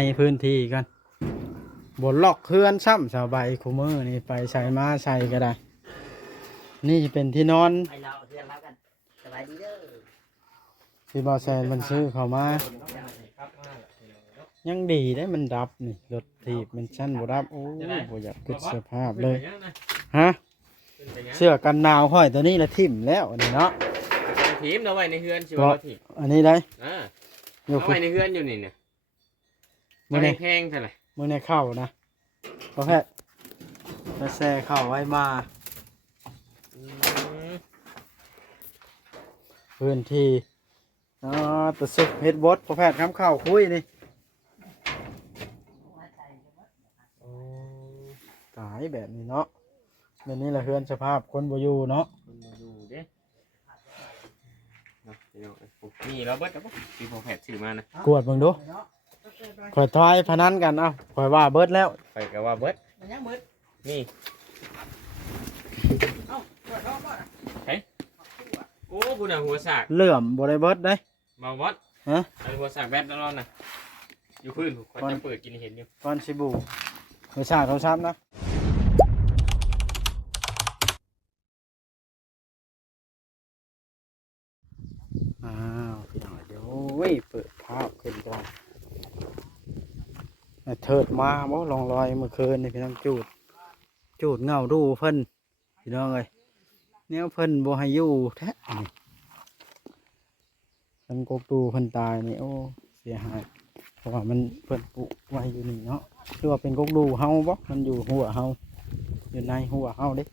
ในพื้นที่กันบนล็อกเฮือนซ้ำสบายคูมือนี่ไปใส่มาใส่ก็ได้นี่เป็นที่นอนไปเราเพื่อนเรากันสบายดีเด้อที่บอแซนมันซื้อเข้ามายังดีได้มันดับนี่รถถีบมันชั้นบ่ดับโอ้ยบ่อยากคิดสภาพเลยฮะเสื้อกันหนาวห้อยตัวนี้ละทิ่มแล้วนี่เนาะทีมเอาไว้ในเฮือนสิว่าทีมอันนี้ได้เอาไว้ในเฮือนอยู่นี่เนี่ยมือในแห้งเท่าไหร่มือในเข้านะเพราะแค่มาแซ่เข้าไว้มาพื้นที่ตะซุกเฮ็ดบดพอแพทย์คำเข้าคุยนี่ตายแบบนี้เนาะแบบนี้แหละเฮือนสภาพคนบ่อยู่เนาะคนบ่อยู่เด้นี่เราเบิดกับพี่พอแพทย์ซื้อมานะกวดมึงดูคอยทายพนันกันเอ้าคอยว่าเบิดแล้วไปก็ว่าเบิดนี่เฮ้ยโอ้บุญหัวสากเหลื่อมบ่ได้เบิดได้มาวัดฮะหัวสากแบตแล้วน่ะอยู่พื้นเขาจะเปิดกินเห็นอยู่ก้อนชิบูหัวสากเขาซ้ำนะอ้าวพี่น้อยเดี๋ยวเปิดภาพขึ้นก่อนเถิดมาบ่ลองลอยเมื่อคืนนี่พี่น้องจูดเงาดูเพิ่นพี่น้องเอ้ยแนวเพิ่นบ่ให้อยู่แท้นี่เพิ่นกกดูเพิ่นตายนี่โอ้เสียหายเพราะว่ามันเพิ่นปลูกไว้อยู่นี่เนาะหรือว่าเป็นกกดูเฮาบ่มันอยู่หัวเฮาอยู่ในหัวเฮาเด้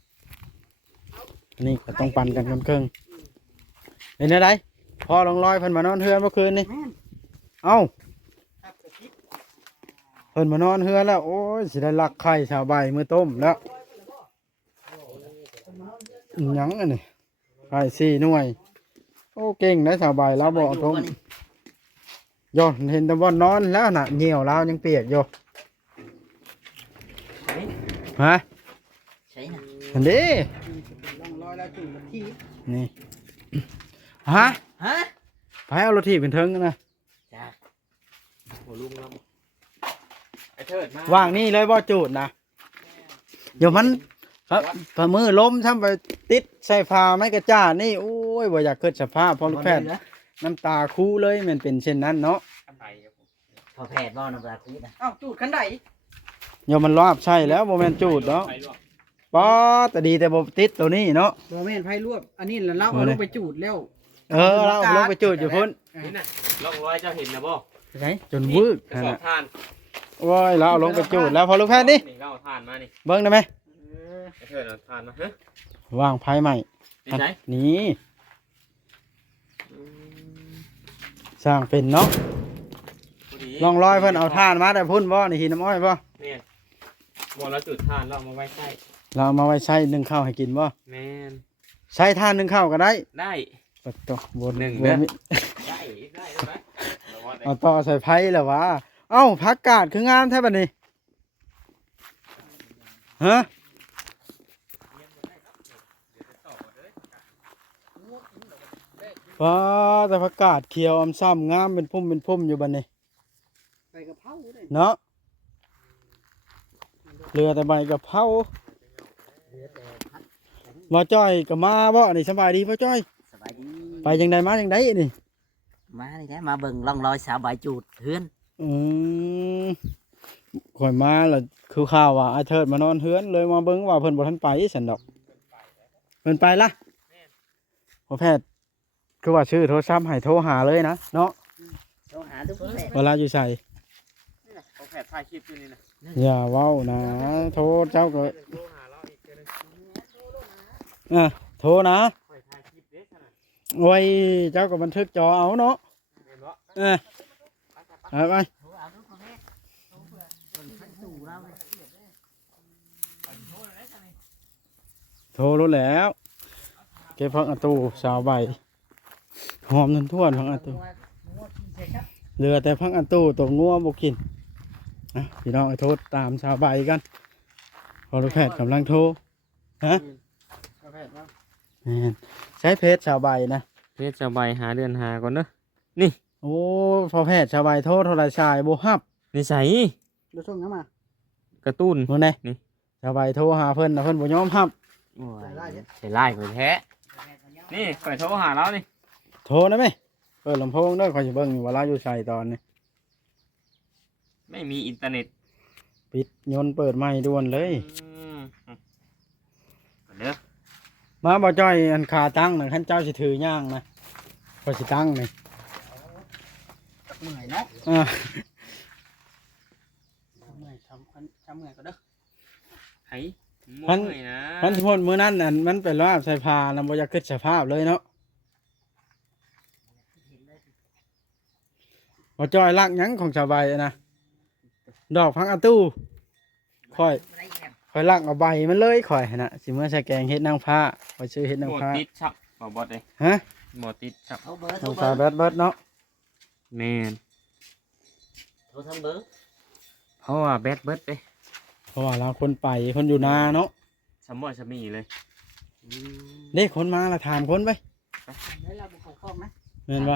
นี่ก็ต้องปั่นกันเครื่องเป็นอะไรพอลองลอยเพิ่นมานอนเฮือนเมื่อคืนนี่เอ้าเพิ่นมานอนเฮือนแล้วโอ้ยสิได้ลักไข่ชาวใบมือต้มแล้วหยังอันนี้ไข่4 หน่วยโอ้เก่งนะชาวใบแล้วบอกตรงโยนเห็นแต่ว่านอนแล้วน่ะเหี่ยวแล้วยังเปียกอยู่ฮะใช่นะอันนี้นี่ฮะไปเอารถถีบเป็นเทิงนะจ้าโอ้ลุงเราไอ้เถิดมาว่างนี่เลยบ่จูดนะเดี๋ยวมันครับฝ่ามือล้มทำไปติดใส่ฟ้าไม่กระจ้านี่โอ้ยบ่อยากเกิดสภาพพอลูกแพทย์น้ำตาคูเลยมันเป็นเช่นนั้นเนาะพอแพทย์บ่น้ำตาคูนะจูดขันไดเดี๋ยวมันรอบใช่แล้วโมเมนจูดเนาะป๊อแต่ดีแต่บ่ติดตัวนี้เนาะโมเมนไพ่รวบอันนี้เราเอาลงไปจูดแล้วเราลงไปจูดอยู่พุ่นนี่น่ะลองร้อยเจ้าเห็นนะบ่ไหนจนวืดกระสอบทานโอ้ยเราเอาลงไปจูดแล้วพอลูกแพทย์นี่เราทานมานี่เบิ้งได้ไหมเถิดทานมาฮะวางไพ่ใหม่นี่สร้างเป็นเนาะลองลอยเพิ่นเอาทานมาได้พุ่นบ่นี่หินน้ำอ้อยบ่เนี่ยบ่เราจุดทานเรามาไว้ใช้เรามาไว้ใช้นึ่งข้าวให้กินบ่แม่นใช้ทานนึ่งข้าวก็ได้ต่อบนหนึ่งได้เอาต่อใส่ไผ่แล้ววะเอ้าผักกาดคืองามแท้บัดนี้ฮะว้าแต่ผักกาดเขียวอำซ้ำงามเป็นพุ่มอยู่บัดนี้ใบกะเพราเนาะเรือแต่ใบกะเพราบ่จ้อยก็มาบ่นี่สบายดีบ่จ้อยสบายดีไปจังไดมาจังไดนี่มานี่แท้มาเบิ่งร่องรอยสาวใบจูดเฮือนข่อยมาแล้วคือข่าวว่าไอ้เทิดมานอนเฮือนเลยมาเบิ่งว่าเพิ่นบ่ทันไปซั่นดอกเพิ่นไปละพอแพทย์คือว่าชื่อโทรศัพท์ให้โทรหาเลยนะเนาะโทรหาทุกคนเวลาอยู่ใส่พอแพทย์ถ่ายคลิปอยู่นี่นะอย่าเว้านะโทรเจ้าก็โทรนะโอ้ยเจ้าก็บันทึกจอเอาเนาะไปโทรรู้แล้วเก็บพักอัตูสาวใบหอมทนท่วนพักอัตูเหลือแต่พักอัตูตัวงัวบกินพี่น้องโทรตามสาวใบกันพอลูกแพทย์กำลังโทรฮะใช้เพจสาวใบนะเพชรสบายหาเดือนหาก่อนเนอะนี่โอ้พอแพทย์สาวใบโทรโทรศัพท์โบฮับ นิสัย ดูส่งยังมา การ์ตูน มื้อใด นี่ สบายโทรหาเพิ่นน่ะเพิ่นบ่ยอมรับ โอ้ย ใส่ไล่ข่อยแท้นี่ข่อยโทรหาแล้วนี่ โทรได้ไหมเปิดลำโพงเด้อข่อยสิเบิ่งอยู่ว่าเราอยู่ไสตอนนี้ ไม่มีอินเทอร์เน็ต ปิดยนต์เปิดใหม่ด่วนเลย เด้อ มาบ่จ้อยอันขาตั้งน่ะคันเจ้าสิถือย่างนะข่อยสิตั้งนี่ เหนื่อยเนาะ อ่า เหนื่อยทำเหนื่อยก็เด้อ ไห้ม่วยนะ คันสมมุติมื้อนั้นอันมันเป็นว่าใส่ผ้าน่ะบ่อยากคิดสภาพเลยเนาะบ่จ้อยลักหยังของชาวใบนะดอกพังอาตู้ค่อยลักเอาใบมันเลยค่อยน่ะสิเมื่อใส่แกงเฮ็ดนางฟ้าข่อยซื้อเฮ็ดนาง หมด ฟ้า ติดชับบ่เลย ฮะ หมดติดชับ โทรเบอร์โท ต้ ร อง เบ ใส่ อร์ เบิดเนาะ แมน โทรทั้งเบอร์ เพราะว่าแบดเบิดเลย เพราะว่าเราคนไปคนอยู่นาเนาะ สมบูรณ์สมีเลย เด็กคนมาละถามคนไป ได้เราบุกเข้าไหม แม่นบ่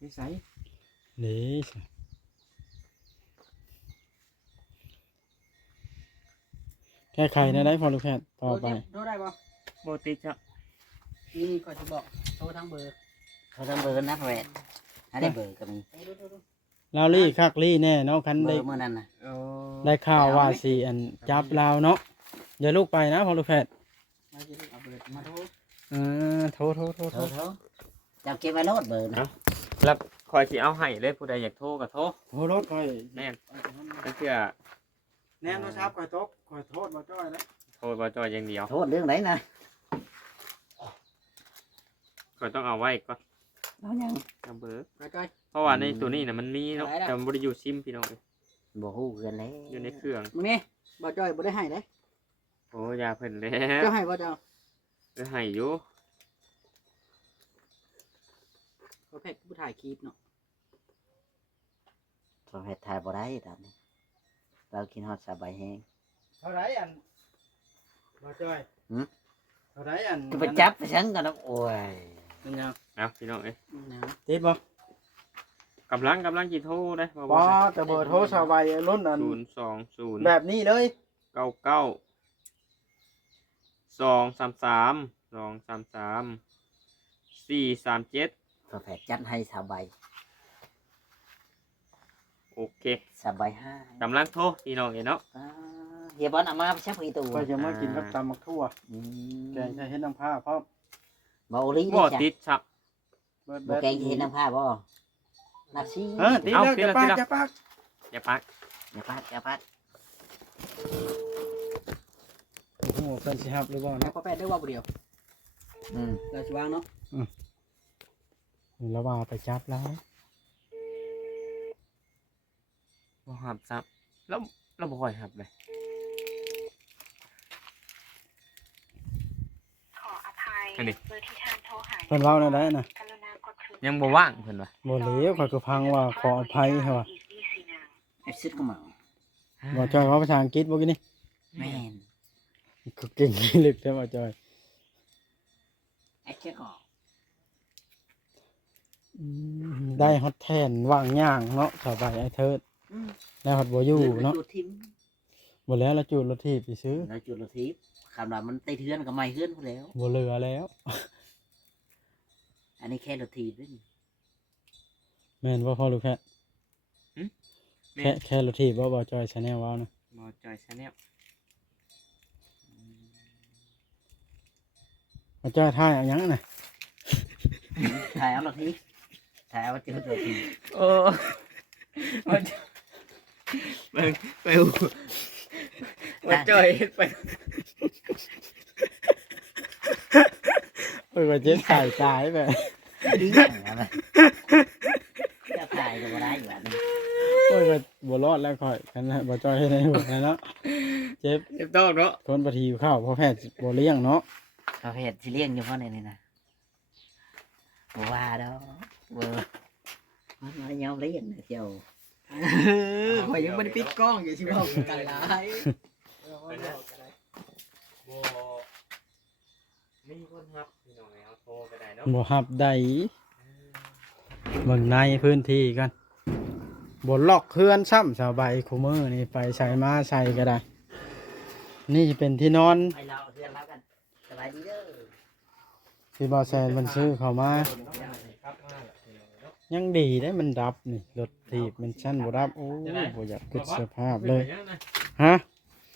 นิสัย นี่แก้ไขได้พอลูกแพทย์ต่อไป โทรได้ป่ะ หมดติดชับ นี่ก่อนจะบอกโทรทั้งเบอร์ โทรทั้งเบอร์นะแหวนอันนี้เบอร์ก็มี ลาวลี่คักลี่แน่เนาะคัน เบอ ได้ ร์เมื่อนั้นนะ ได้ข่าวว่าสิอันจับลาวเนาะอย่าลูกไปนะพอลูกแพทย์ มาจะเอาเบอร์มาโทร โทร โทรโทรเจ้าเก็บไว้โลดเบอร์นะ แล้วคอยสิเอาให้เลยผู้ใดอยากโทรก็โทร โทรรถค่อย แน่นก็คือ แน่นโทรศัพท์ค่อยตกค่อยโทษบ่จ้อยนะ โทรบ่จอยอย่างเดียว โทษเรื่องไหนนะ ก็ต้องเอาไว้ก่อน เอายัง เอาเบอร์ ใกล้ เพราะว่าในตัวนี้น่ะมันมีเนาะแต่มันบ่ได้อยู่ซิมพี่น้อง บ่ฮู้กันแล้ว อยู่ในเครื่อง ๆมึงนี่บ่จ้อยบ่ได้ให้เลย โอ้ยาเพิ่นแล้ว เจ้าให้บ่เจ้า จะให้อยู่ เขาแพ็กผู้ถ่ายคลิปเนาะ เราเฮ็ดทายบ่ได้ตอนนี้เรากินฮอดสบายแฮง เท่าไรอันบ่จ้อยเท่าไรอัน จะไปจับไปฉันกันนะโอ้ย เป็นยัง เอาพี่น้องเอ้ย นะ ติดบ่ กำลังสิโทรได้บ่ บ่แต่เบอร์โทรชาวใบรุ่นอัน 020 แบบนี้เลย 99 233 437 เราแผดจัดให้สบาย โอเค สบายห้าก ำลังโทรพี่น้องเอ้ยเนาะ เฮียบอลเอามาชักอีตู ก็จะมากินกับตำมักทั่ว อืม แกงใช้เฮ็ดน้ำผ้าพร้อม บ่โอลี บ่ นี่จ้ะ ติดชับ เบิด บ่แกงเห็นน้ำผ้าบ่นักซี่ ติดแล้วจะปากจะปาก อย่าปัก อย่าพัดอย่าพัด โอ้โหเพิ่นสิฮับหรือบ่ แล้ เนาะ วก็แพ็กได้ว่าบ่เดียว อืม เราจะวางเนาะ แล้วว่าไปจับแล้ว บ่หับซับแล้วบ่ค่อยหับเลย ขออภัย อันนี้ เบอร์ที่ท่านโทรหา เพิ่นเว้าแนวใดน่ะ กรุณากดคืน ยังบ่ว่างเพิ่นว่า บ่เหลวข้อยก็พังว่าขออภัยให้ว่า ไอ้ซิดก็มา บ่จ้อยเว้าภาษาอังกฤษบ่กินนี่ แม่น ก็เก่งลึกแต่บ่จ้อย ไอ้เช็คออก ได้ฮอตแทนว่างย่างเนาะสบายไอ้เทิดแล้วฮอดบ่อยู่เนาะ จุดทิม บ่แล้วเราจูดรถทีบไปซื้อ แล้วจุดรถทิพย์คำว่ามันไตเทือนก็ไม่เฮือนพู้นแล้ว บ่เหลือแล้ว อันนี้แค่รถทิพย์ด้วยนี่ แม่นบ่พอลูกแค่แค่รถทีบบ่จ้อยชาแนลว้าวนะ บ่จอยชาแนล บ่จ้อยถ่ายเอาหยังน่ะ ถ่ายเอารถทิพย์ถ่ายเอาจุดรถทิพย์ โอ้ไปบ่จอยไป เอ้ยว่าเจ็บสายตายไป จะถ่ายก็บ่ได้อยู่อันนี้ โอ้ยว่าบ่รอดแล้วค่อยกันนะบ่จ้อยให้ได้หัวนะเนาะเจ็บ เจ็บต้องเนาะ คนประทีข้าวเพราะแพทย์บ่เลี้ยงเนาะ เขาเห็ดสิเลี้ยงอยู่เพราะในนี่นะบ่ว่าดอกบ่มันมายอมเลี้ยงนะเจ้า ข่อยยังไม่ได้ปิดกล้องอย่าชิบอกกันหลาย บ่มีคนรับพี่น้องเอาโทรก็ได้เนาะ บ่ฮับได้เบิ่งในพื้นที่กัน บ่ล็อกเฮือนซ้ำสบายคู่มือนี่ไปใส่มาใส่ก็ได้ นี่เป็นที่นอน ไปเราเพื่อนเรากันสบายดีเด้อ ที่บ่แซนมันซื้อเข้ามา ครับมาละพี่น้องเนาะ ยังดีได้มันดับนี่รถถีบมันชั้นบ่ดับโอ้ยบ่อยากคิดสภาพเลย ขึ้นไปงนะ ฮะ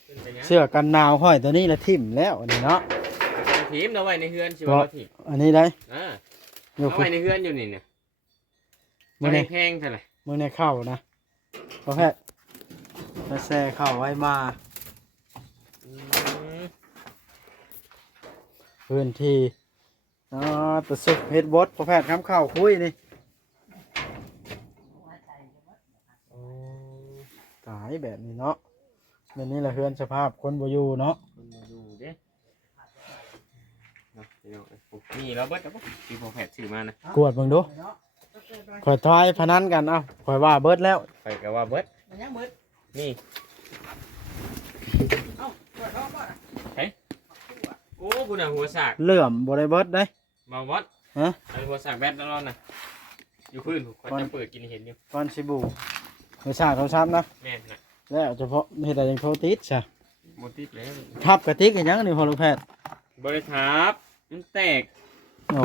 ขึ้นไปยัง เสื้อกันหนาวห้อยตัวนี้ละทิ่มแล้วอันนี้เนาะ ทีมเอาไว้ในเฮือนสิว่าเราทีม อันนี้ได้ อ่า อยู่ เอาไว้ในเฮือนอยู่นี่เนี่ย มื้อ ใน นี้ แพงเท่าไหร่ มื้อนี้เข้านะพ่อแพทย์ไปแซ่เข้าไว้มา อืม พื้นที่ตะสุกเฮ็ดบดพ่อแพทย์ค้ำเข้าคุยนี่ โอ้ ตายแบบนี้เนาะแบบนี้แหละเฮือนสภาพคนบ่อยู่เนาะ มันมาดูเด้เนาะพี่น้องเอ้ยนี่เราเบิดแล้วปุ๊บที่พอแผดซื้อมานะ กวดเบิ่งดูข่อยทายพนันกันเอ้าข่อยว่าเบิดแล้ว ไปก็ว่าเบิด มันยังมืด นี่ เอ้าเปิดท้องก่อน โอ้คุณน่ะหัวสาก เหลื่อมบ่ได้เบิดเด้ มาวัด ฮะ ไอ้หัวสากแบตแล้วน่ะอยู่พื้นผมคอยจะเปิดกินเห็นอยู่ ก่อนสิบูไม่ทราบเขาซ้ำนะ แม่นนะ แล้วเฉพาะเฮ็ดอะไรยังโทรติดซะ หมดติดแล้ว ทับกระติกเฮ็ดหยังนี่พ่อลูกแพทย์ บริษัทมันแตก โอ้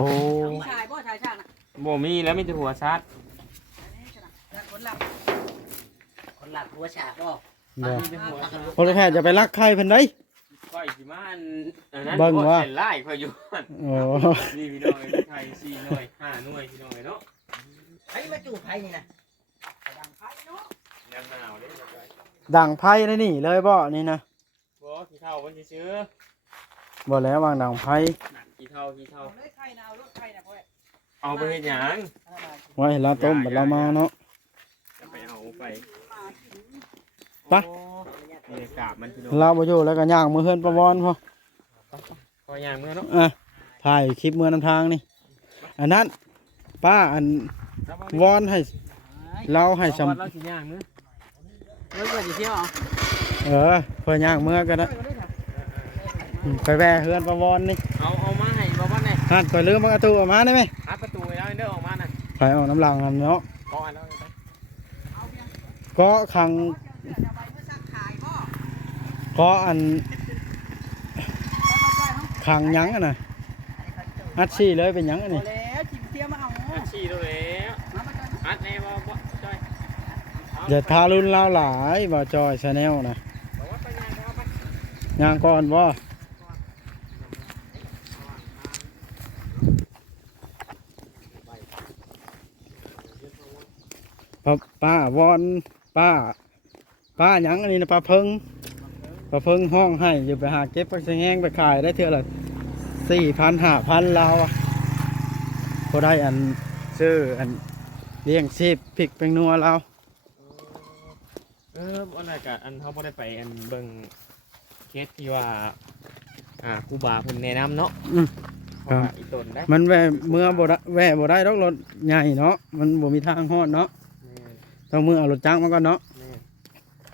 มีชายบ่ชายช่างนะ บ่มีแล้วมีแต่หัวซัด แล้วคนหลับ คนหลักหัวฉากบ่ บ่ มีแต่หัวซัด พ่อลูกแพทย์จะไปรักใครเพิ่นได้ ค่อยสิมาอันนั้น เบิ่งว่า เป็นไล่ค่อยอยู่ โอ้ นี่พี่น้องไอ้ไทย4หน่วย5หน่วยพี่น้องไอ้เนาะ ไอ้มาจู่ไผนี่นะ ยามหนาวเด้อไป ดังไพ่ได้นี่เลยบ่นี่นะ บ่ขี้เท่ามันสิซื้อ บ่แล้ววางดังไพ่ ขี้เท่า เลยไข่นาวรถไข่นะพ่อ เอาไปเฮ็ดหยัง ไว้ให้เราต้มบัดเรามาเนาะ จะไปเอาไป ไป โอ้นี่กาบมันพี่น้อง เราบ่อยู่แล้วก็ย่างมือเฮือนประวอนพอ ขอย่างเมื่อเนาะ อ่ะถ่ายคลิปเมื่อนำทางนี่อันนั้นป้าอันวอนให้เราให้สำ เราสิย่างมื้อ เฮ้ยเปิดอีเที่ยวเหรอ เพื่อย่างเมื่อก็ได้ไปแวะเฮือนประวอนนี่ เอามาให้บ่บ่ได้ หัดก่อยลืมประตูออกมาได้ไหม อัดประตูไว้แล้วเด้อออกมาน่ะ ไปเอาน้ำลังกันเนาะ ก่อนแล้วไป ก็ขัง จะไปเมื่อสักขายพ่อ ก็อันขังหยังอะนะอัดซี่เลยเป็นหยังอัน พอ นี้ แล้วจิบเที่ยวมาเอา อัดชี้ตัวแล้ว มามาจอย อัดแน่บ่จ้อย อย่าทารุณเราหลายบ่จอยชาแนลนะ บอกว่าไปย่างเอาไป ย่างก่อนบ่ป้าวอนป้าหยังอันนี้นะป้าเพิงห้องให้อยู่ไปหาเก็บไปแห้งไปขายได้เท่าไหร่4,000-5,000ลาวอ่ะก็ได้อันซื้ออันเลี้ยงชีพพริกเป็นนัวเรา วันไหนกะอันเขาบ่ได้ไปอันเบิ่งเคสที่ว่าครูบาเพิ่นแนะนำเนาะ เพราะว่าอีต้นได้ มันแวะเมื่อบ่ได้แวะบ่ได้ดอกรถใหญ่เนาะมันบ่มีทางฮอดเนาะ แม่น ต้องมือเอารถจักรมาก่อนเนาะ แม่น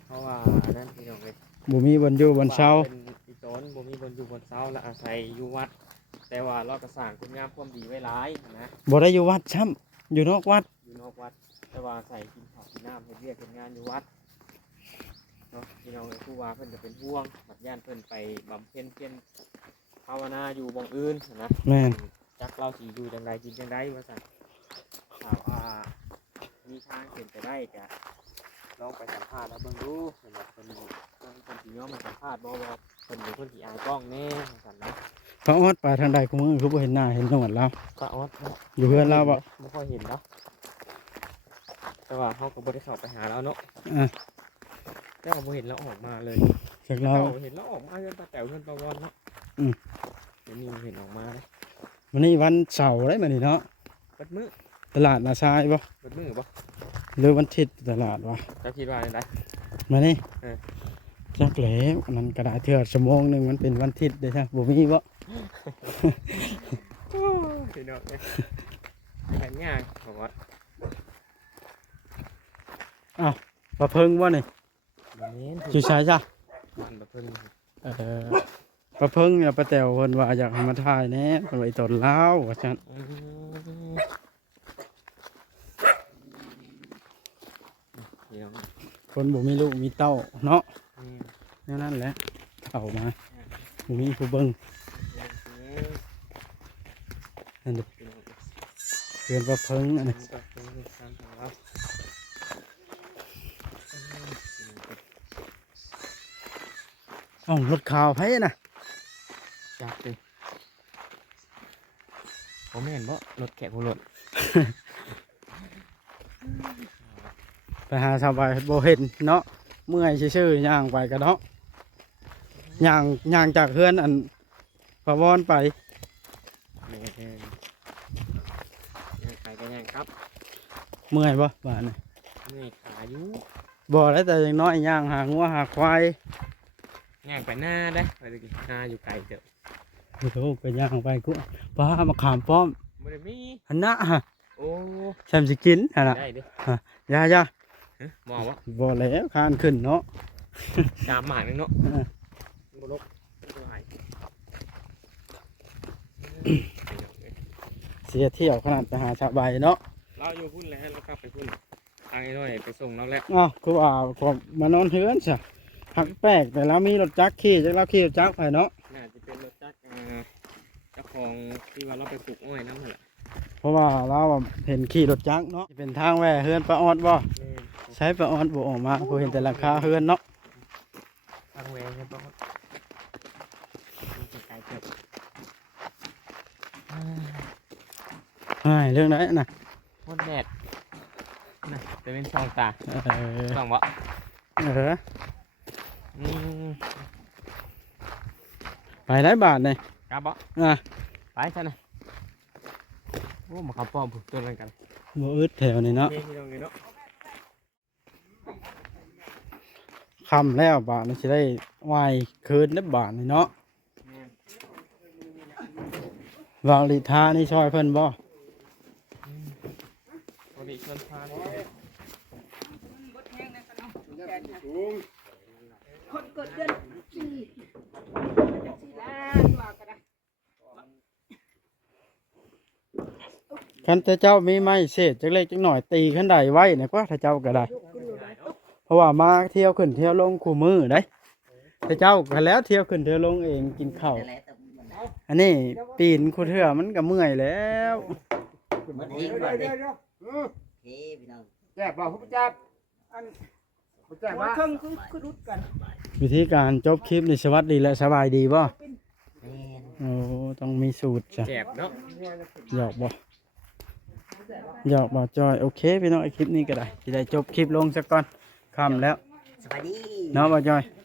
เพราะว่าอันนั้นพี่น้องเอ้ย บ่มีบนอยู่บนเช้า เป็นอีต้นบ่มีบนอยู่บนเสาและอาศัยอยู่วัด แต่ว่าเราก็สร้างคุณงามความดีไว้หลายนะ บ่ได้อยู่วัดช้ำอยู่นอกวัด อยู่นอกวัด แต่ว่าใส่กินข้าวกินน้ำเฮ็ดเวียกเฮ็ดงานอยู่วัดเนาะพี่น้องเอ้ยครูบาเพิ่นจะเป็นห่วงบัดย่านเพิ่นไปบำเพ็ญเพียรภาวนาอยู่บ่งอื่นนะ แม่น จักเราสิอยู่จังไดกินจังไดว่าซั่นถามว่ามีทางเป็นไปได้กะลองไปสัมภาษณ์แล้วเบิ่งดูเห็นว่าเพิ่นสิยอมมาสัมภาษณ์บ่ว่าเพิ่นเป็นคนที่อายกล้องแน่ว่าซั่นนะ พระออดไปทางใดกูมือคือบ่เห็นหน้าเห็นหนวดเรา ก็ออด อยู่เฮือนเราบ่ บ่ค่อยเห็นเนาะแต่ว่าเฮาก็บ่ได้เข้าไปหาเราเนาะ อ่ะ แต่ว่าบ่เห็นเราออกมาเลย จากเรา เราเห็นเราออกมาเพิ่นปาแต๋วเพิ่นปาวอนเนาะ อืม เดี๋ยวนี้บ่เห็นออกมาเลย วันนี้วันเสาร์ได้มื้อนี้เนาะ เบิดมื้อ ตลาดนาซายบ่ เบิดมื้อบ่ หรือวันอาทิตย์ตลาดวะ เจ้าคิดว่าจังได มานี่ เออ จักแล้วอันนั้นก็ได้เทื่อชั่วโมงหนึงมันเป็นวันอาทิตย์เด้อจ้ะบ่มีบ่ โอ้ยพี่น้องเอ้ยแข็งยากบอกว่า ปลาเพิงบ่นี่ บ่แม่น อยู่ไสจ้ะ มันบ่เพิ่น ปลาเพิงเนี่ยป้าแต๋วเพิ่นว่าอยากให้มาถ่ายแหน่เพิ่นว่าอีตนลาวว่าซั่น อืม พี่น้อง คนบ่มีลูกมีเต้าเนาะ นี่ นั่นแหละเข้ามาบ่มีผู้เบิ่งนั่นเด้อ พี่น้อง เพื่อนว่าเพิ่งอันนี้ ก็เป็นการทำรับ เอ้ารถข่าวไผน่ะ จับดิผมไม่เห็นว่ารถแขกรถ ไปหาชาวบ้านบ่เห็นเนาะเมื่อยซื่อๆย่างไปก็เนาะย่างจากเฮือนอันประวอนไป ยังไปกันยังครับ เมื่อยบ่บ้านนี่ เมื่อยขาอยู่ บ่แล้วแต่อย่างน้อยย่างหางัวหาควาย ย่างไปหน้าได้ไปดูกินหน้าอยู่ไกลเถอะ โอ้โหไปย่างไปกูป้ามาขามป้อม ไม่ได้มี หันหน้าฮะ โอ้ แซมสิกินหั่นน่ะ ได้ดิ ย่า ฮะมองวะ บ่แล้วคานขึ้นเนาะ จามหมากนึงเนาะ เออ บุลกบุลาย เสียเที่ยวขนาดไปหาชาวบ้านเนาะ เราอยู่พุ่นแล้วเรากลับไปพุ่นทางไอ้น้อยไปส่งเราแล้ว อ้าวคือว่าผมมานอนเฮือนซะหักแปลกแต่เรามีรถจักรขี่จักเราขี่รถจักรไปเนาะ น่าจะเป็นรถจักรเจ้าของที่ว่าเราไปปลูกอ้อยน้ำมันแหละ เพราะว่าเราเห็นขี่รถจักรเนาะเป็นทางแหว่เฮือนป้าออดบ่ใช้ป้าออดบ่ออกมาผู้เห็นแต่ราคาเฮือนเนาะ ทางเวรใช่ปะไกลเกือบ เรื่องไหนน่ะ มดแดดนะจะเป็นช่องตา เออ ช่องวะ เออ อืม ไปได้บาทเลย กลับบ่ อ่ะ ไปซะนะโอ้มาขับป้อมผูกตัวกัน บ่อึดแถวนี่เนาะ นี่ที่ตรงนี้เนาะ ค่ำแล้วบาทนี่สิได้ไหวคืนได้บาทนี่เนาะวางลิทานี่ช่วยเพิ่นบ่ วันนี้ชวนพา คนเกิดเดือนสี่ล้ว่าก็ได้ คันแต่เจ้ามีไม้เศษจักเล็กจักหน่อยตีขันใดไว้นะกว่าถ้าเจ้าก็ได้ เพราะว่ามาเที่ยวขึ้นเที่ยวลงคู่มือได้แต่เจ้าก็แล้วเที่ยวขึ้นเที่ยวลงเองกินข้าว นั่นแหละแต่มันได้ อันนี้ปีนคู่เทื่อมันก็เมื่อยแล้ว มันเองก่อนดิโอเคพี่น้อง แจ๊บบอกผู้จับอันผู้จับ หัว ว่า เครื่องคือรุดกัน วิธีการจบคลิปนี่สวัสดีและสบายดีบ่ แม่น โอ้ต้องมีสูตรจ้ะ แจ็บเนาะ หยอกบ่หยอกบ่จอยโอเคพี่น้องไอ้คลิปนี้ก็ได้สิได้จบคลิปลงสักก่อนค่ำแล้ว สวัสดี เนาะบ่จอย ส